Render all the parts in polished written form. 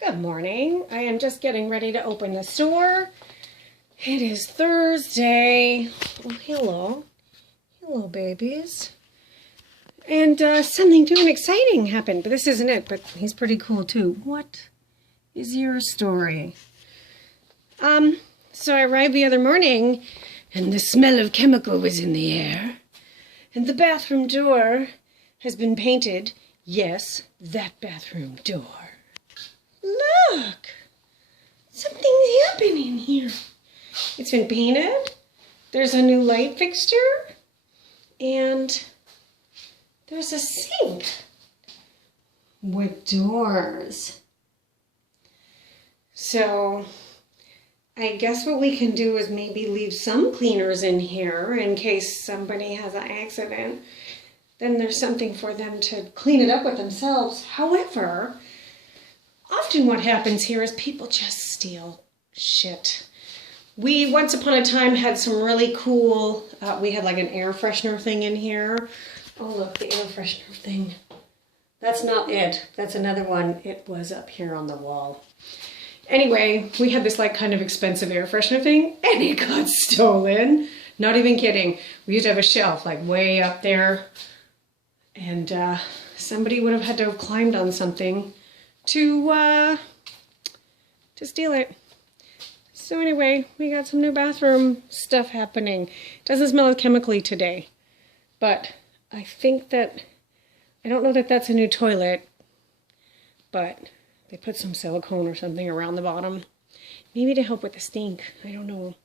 Good morning. I am just getting ready to open the store. It is Thursday. Oh, hello. Hello, babies. And something new and exciting happened, but this isn't it, but he's pretty cool too. What is your story? So I arrived the other morning and the smell of chemical was in the air. And the bathroom door has been painted. Yes, that bathroom door. Look! Something's happening here. It's been painted. There's a new light fixture. And there's a sink with doors. So I guess what we can do is maybe leave some cleaners in here in case somebody has an accident. Then there's something for them to clean it up with themselves. However, often what happens here is people just steal shit. We once upon a time had some really cool, we had like an air freshener thing in here. Oh look, the air freshener thing. That's not it. That's another one. It was up here on the wall. Anyway, we had this like kind of expensive air freshener thing and it got stolen. Not even kidding. We used to have a shelf like way up there and somebody would have had to have climbed on something to steal it. So anyway, we got some new bathroom stuff happening. It doesn't smell as chemically today, but I think that, I don't know that that's a new toilet, but they put some silicone or something around the bottom. Maybe to help with the stink. I don't know.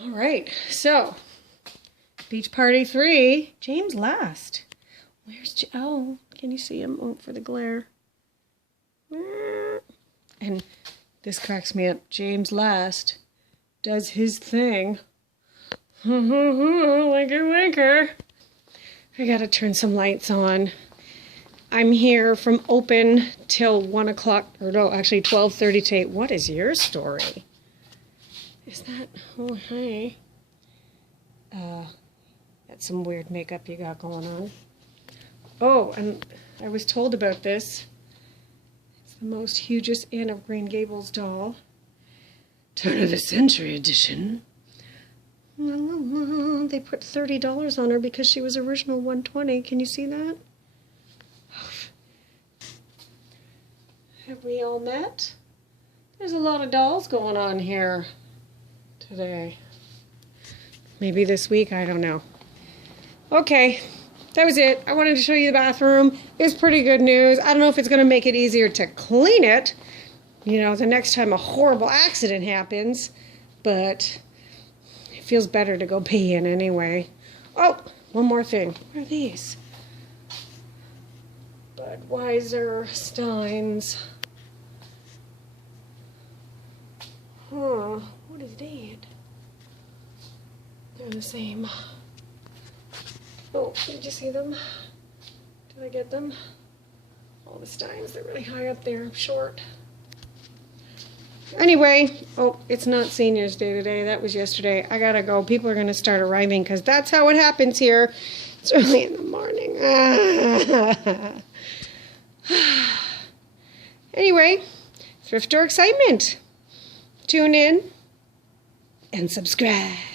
All right, so beach party 3. James last. Where's oh, can you see him? Oh, for the glare. And this cracks me up. James last does his thing. Like a winker. I gotta turn some lights on. I'm here from open till 1 o'clock, or no, actually 12:30 to 8. What is your story? Is that, oh, hey. That's some weird makeup you got going on. Oh, and I was told about this. It's the most hugest Anne of Green Gables doll. Turn of the Century edition. They put $30 on her because she was original $120. Can you see that? Have we all met? There's a lot of dolls going on here today. Maybe this week, I don't know. Okay, that was it. I wanted to show you the bathroom. It's pretty good news. I don't know if it's going to make it easier to clean it, you know, the next time a horrible accident happens, but it feels better to go pee in anyway. Oh, one more thing. What are these? Budweiser, steins. Huh, what is that? They're the same. Oh, did you see them? Did I get them? All the steins, they're really high up there. I'm short. Anyway, oh, it's not Seniors Day today. That was yesterday. I gotta go. People are gonna start arriving because that's how it happens here. It's early in the morning. Anyway, thrift store excitement. Tune in and subscribe.